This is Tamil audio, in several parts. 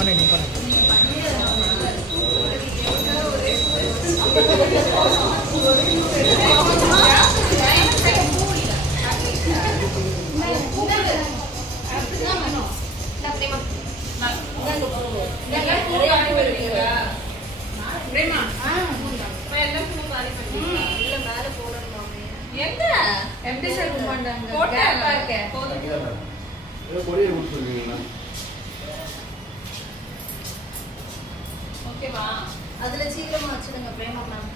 பண்ணு நீ பண்ணு. எப்படி சார் கும்பிட்டாங்க ஓகேவா? அதுல சீக்கிரமா வச்சிடுங்க பிரேமா மேம்.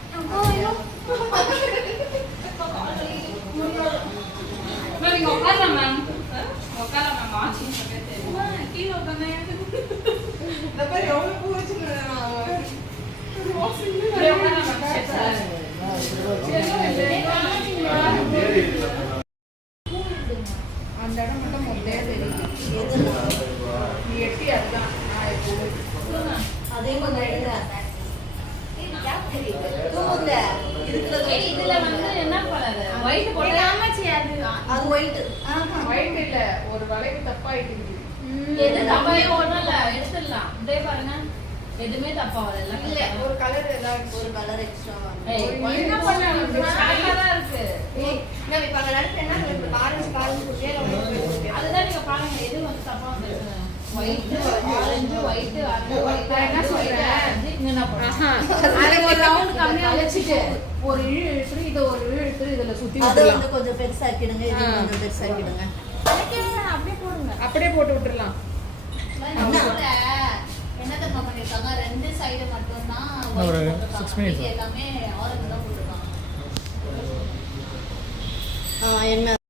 நீங்க உட்காரலாம் மேம். உட்காரலாம் மேம். வாட்சிங் பண்ணிட்டு கீழே உட்காந்து இந்த மாதிரி எவ்வளவு பூ வச்சுக்கிறேன் நான். அந்த இடம் மட்டும் மொத்தே தெரியுது. நீ எட்டி அதுதான் அதே மாதிரி இதுல வந்து என்ன கலர்? ஒயிட் போட்டா அது ஒயிட். ஒயிட் இல்ல, ஒரு வளைவு தப்பாயிட்டு. எது தப்பாவே ஒண்ணும் இல்ல, எடுத்துடலாம். இதே பாருங்க, எதுமே தப்பா வரல. இல்ல, ஒரு கலர் ஏதாவது ஒரு கலர் எக்ஸ்ட்ரா வாங்க. என்ன பண்ணாலும் நல்லா இருக்கு. நான் இப்ப நடுவுல என்ன உங்களுக்கு ஆரஞ்சு குட்டியா அதுதான் நீங்க பாருங்க, எது வந்து தப்பா வந்துருக்கு. ஒயிட் ஆரஞ்சு ஒயிட் ஒயிட் என்ன சொல்றேன் இங்க நான் அது ஒரு ரவுண்ட் கம்மியா வச்சிட்டு ஒரு இழுத்து இத ஒரு இழுத்து இதுல சுத்தி விடுங்க. அது வந்து கொஞ்சம் பெருசாக்கிடுங்க, இது கொஞ்சம் பெருசாக்கிடுங்க. அப்படியே போடுங்க, அப்படியே போட்டு விட்டுறலாம். என்ன தப்பா பண்ணிருக்காங்க, ரெண்டு சைடு மட்டும் தான் ஒரு 6 minutes எல்லாமே ஆரஞ்சு தான் போட்டுருக்காங்க. என்ன